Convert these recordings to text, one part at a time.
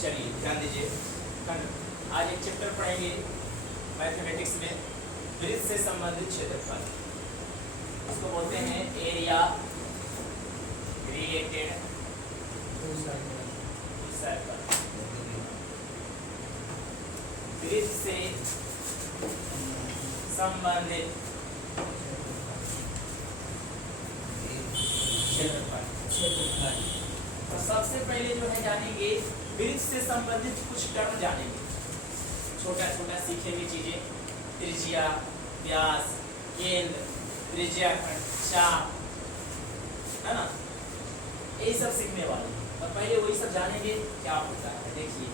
चलिए ध्यान दीजिए, आज एक चैप्टर पढ़ेंगे मैथमेटिक्स में वृत्त से संबंधित क्षेत्रफल। इसको बोलते हैं एरिया रिलेटेड सर्कल। वृत्त से संबंधित क्षेत्रफल। तो सबसे पहले जो है जानेंगे वृत्त से संबंधित कुछ टर्म जानेंगे, छोटा छोटा सीखेंगे चीजें, त्रिज्या, व्यास, केंद्र, त्रिज्याखंड, चाप, है ना, यही सब सीखने वाले हैं। और पहले वही सब जानेंगे क्या होता है। देखिए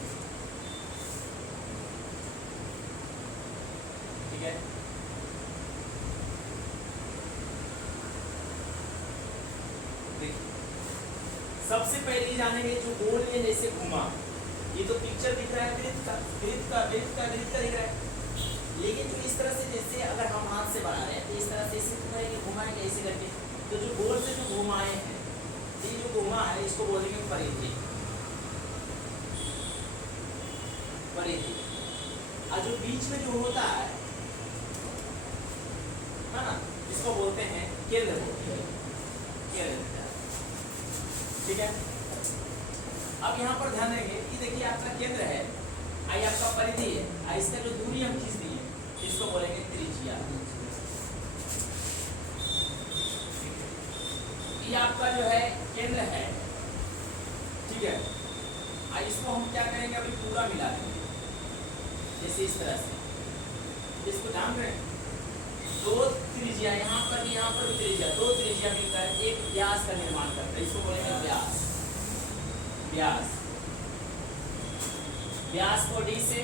ठीक है, देखिए सबसे पहले जानेंगे जो गोल में जैसे घुमा, ये तो पिक्चर दिख रहा है वृत्त का दिख रहा है, लेकिन जो इस तरह से जैसे अगर हम हाथ से बना रहे हैं तो इस तरह से इसे करेंगे, घुमाएंगे ऐसे करके, तो जो गोल से जो घुमाए हैं, ये जो घुमा है इसको बोलेंगे परिधि। परिधि और जो बीच में जो होता है ना, इसको बोलते हैं केंद्र। ठीक है, अब यहाँ पर ध्यान देंगे कि देखिए आपका केंद्र है, आई आपका परिधि है, इसका जो दूरी हम खींच दिए इसको बोलेंगे त्रिज्या। ये आपका जो है केंद्र है, ठीक है, इसको हम क्या करेंगे, अभी पूरा मिला देंगे जैसे इस तरह से, इसको जान रहे हैं, दो त्रिज्या यहाँ पर भी त्रिज्या, दो त्रिज्या मिलकर एक व्यास का निर्माण करता है, इसको बोलेंगे व्यास। व्यास को डी से,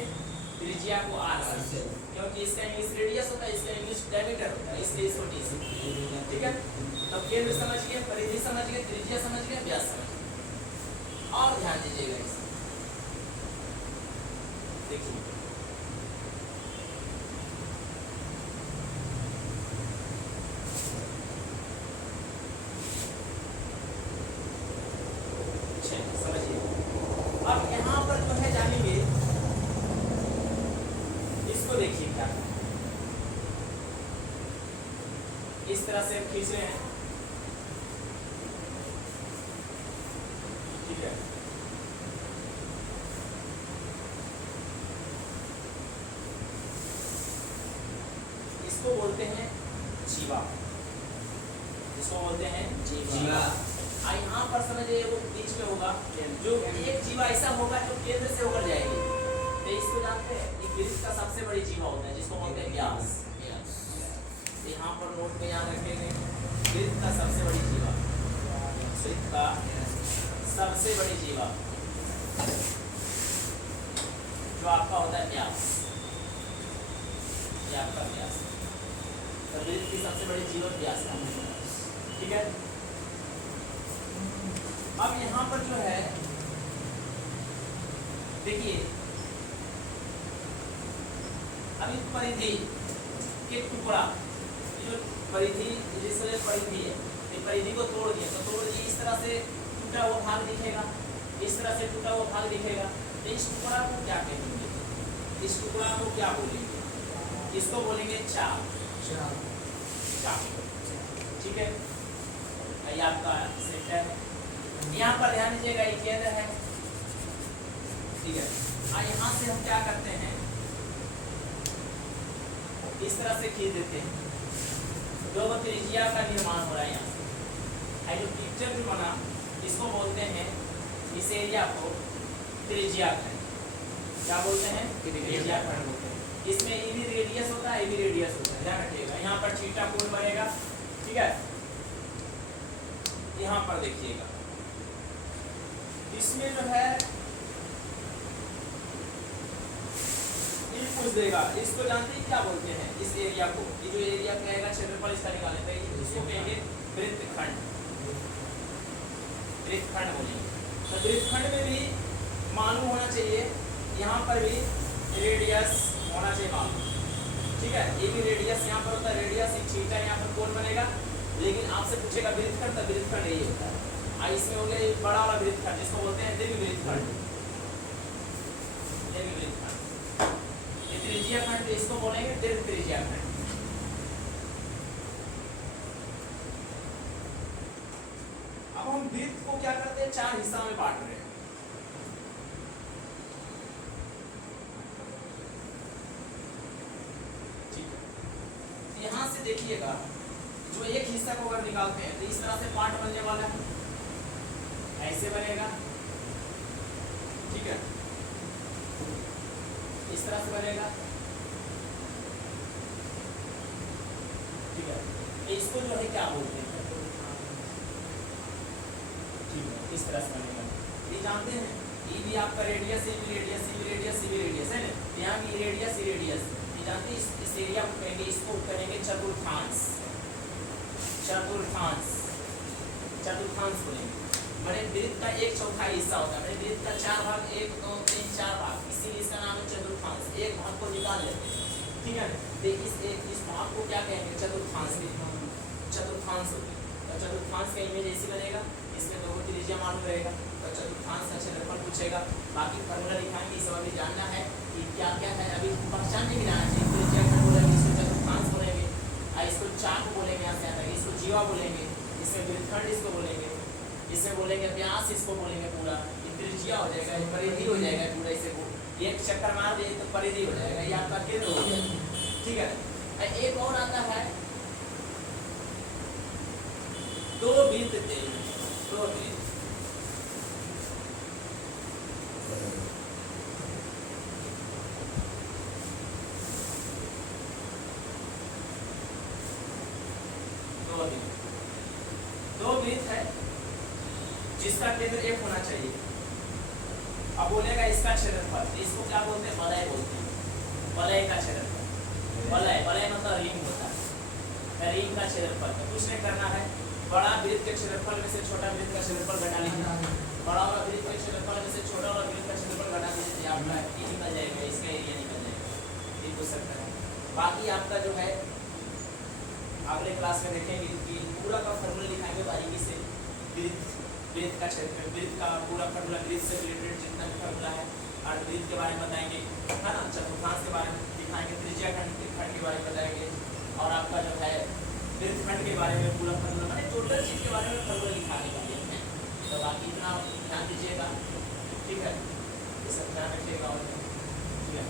त्रिज्या को आर से, क्योंकि इसका इंग्लिश रेडियस होता है, इसका इंग्लिश डायमीटर होता है, इसलिए इसको डी से। ठीक है, तो केंद्र समझ गए, परिधि समझ गए, त्रिज्या समझ गए, व्यास समझ गए। और ध्यान दीजिएगा इस, देखिए समझिए, अब यहाँ पर जो है जानेंगे, इसको देखिए क्या इस तरह से खींच रहे हैं, ठीक है, इसको बोलते हैं जीवा, इसको बोलते हैं जीवा। यहाँ पर समझिए वो बीच में होगा, जो एक जीवा ऐसा होगा जो केंद्र से होकर जाएगी, तो इसको जानते हैं, ये वृत्त का सबसे बड़ी जीवा होता है जिसको बोलते हैं व्यास। यहाँ पर नोट में याद रखेंगे, वृत्त का सबसे बड़ी जीवा, वृत्त का सबसे बड़ी जीवा जो आपका होता है व्यास, ये आपका व्यास, तो वृत्त की सबसे बड़ी जीवा व्यास का। ठीक है, अब यहाँ पर जो है देखिए, अभी परिधि के टुकड़ा, जो परिधि जिससे परिधि है, ये परिधि को तोड़ दिया, तो तोड़ दिए, इस तरह से टूटा हुआ भाग दिखेगा, इस तरह से टूटा हुआ भाग दिखेगा, तो इस टुकड़ा को क्या कहेंगे, इस टुकड़ा को क्या बोलेंगे, इसको बोलेंगे चाप। ठीक है, ये आपका सेंटर है, यहाँ पर ध्यान दीजिएगा, ये केंद्र है, ठीक है, और यहाँ से हम क्या करते हैं, इस तरह से खींच देते हैं, दो त्रिज्या का निर्माण हो रहा है यहाँ से, जो पिक्चर भी बना इसको बोलते हैं, इस एरिया को त्रिज्याखंड। क्या बोलते हैं, त्रिज्याखंड बोलते हैं। इसमें ए भी रेडियस होता है, ए भी रेडियस होता है, ध्यान रखिएगा। यहाँ पर थीटा कोण बनेगा, ठीक है, यहाँ पर देखिएगा, इसमें जो है ये पूछ देगा, इसको जानते हैं क्या बोलते हैं, इस एरिया को, ये जो एरिया कहेगा क्षेत्रफल इसका निकालें, तो इसको कहेंगे वृत्तखंड। वृत्तखंड बोलेंगे, तो वृत्तखंड में भी मालूम होना चाहिए, यहाँ पर भी रेडियस होना चाहिए मालूम, ठीक है, ये भी रेडियस यहाँ पर होता है, रेडियस थीटा, यहाँ पर कोण बनेगा, लेकिन आपसे पूछेगा वृत्तखंड, तो वृत्तखंड यही होता है। इसमें हो गया बड़ा वाला वृत्तखंड जिसको बोलते हैं दीर्घवृत्तखंड। तो इसको बोलेंगे दीर्घ त्रिज्या खंड। अब हम वृत्त को क्या करते हैं, चार हिस्सा में बांट रहे हैं। ठीक है, यहां से देखिएगा जो एक हिस्सा को अगर निकालते हैं तो इस तरह से पार्ट बनने वाला है, ऐसे बनेगा। ठीक है, इस तरह से बनेगा। ठीक है, इसको जो है क्या बोलते हैं, ठीक है, इस तरह से बनेगा। ये जानते हैं, ये भी आपका रेडियस, ये भी रेडियस, ये भी रेडियस, ये भी रेडियस है ना, यहाँ भी रेडियस, ये रेडियस। ये जानते हैं, इस एरिया को कहेंगे, इसको करेंगे चतुर्थांश। चतुर्थांश, चतुर्थांश बोलेंगे। बड़े वृत्त का एक चौथाई हिस्सा होता है, बड़े वृत्त का 4 भाग, 1 2 3 4 भाग, इसीलिए इसका नाम है चतुर्थांश। एक भाग को निकाल लेते हैं, ठीक है। तो इस भाग को क्या कहेंगे, चतुर्थांश। चतुर्थांश होगी, तो चतुर्थांश का इमेज ऐसे बनेगा, इसमें दो त्रिज्या मालूम रहेगा, तो चतुर्थांश का क्षेत्रफल पूछेगा। बाकी फॉर्मूला दिखाएंगे, इस अभी जानना है कि क्या क्या है, अभी पहचान नहीं जाना चाहिए। त्रिज्या खंड बोलेंगे, इसको चतुर्थांश बोलेंगे, इसको चाप बोलेंगे, यहाँ से आता है, इसको जीवा बोलेंगे, इसमें वृत्तखंड इसको बोलेंगे, इसमें बोलेंगे व्यास, इसको बोलेंगे पूरा, त्रिज्या हो जाएगा, परिधि हो जाएगा पूरा। इसे एक चक्कर मार दे तो परिधि हो जाएगा, ये आपका केंद्र हो जाएगा। ठीक है, एक और आता है दो वृत्त थे, दो वृत्त। दो वृत्त है जिसका केंद्र एक होना चाहिए। अब बोलेगा इसका क्षेत्रफल, इसको क्या बोलते हैं, वलय बोलते हैं, वलय का क्षेत्रफल। वलय, वलय मतलब रिंग होता है, रिंग का क्षेत्रफल। तो कुछ नहीं करना है, बड़ा वृत्त के क्षेत्रफल में से छोटा वृत्त का क्षेत्रफल घटा लीजिए, बड़ा वाला वृत्त के क्षेत्रफल में से छोटा वाला वृत्त का क्षेत्रफल घटा दीजिए, आपका ये निकल जाएगा, इसका एरिया निकल जाएगा। ये पूछ सकता है। बाकी आपका जो है अगले क्लास में देखेंगे कि पूरा का फॉर्मूला लिखाएंगे बारीकी से, वृत्त का क्षेत्र, वृत्त का पूरा फॉर्मूला, वृत्त से रिलेटेड जितना भी फॉर्मूला है, अर्धवृत्त के बारे में बताएंगे, है ना, चतुर्थांश के बारे में दिखाएंगे, त्रिज्या खंड के बारे में बताएंगे, और आपका जो है वृत्तखंड के बारे में पूरा फॉर्मूला, माने टोटल चीज के बारे में फॉर्मूला लिखाने वाले हैं। तो बाकी इतना ध्यान दीजिएगा, ठीक है, ये सब ध्यान रखिएगा। और ठीक है।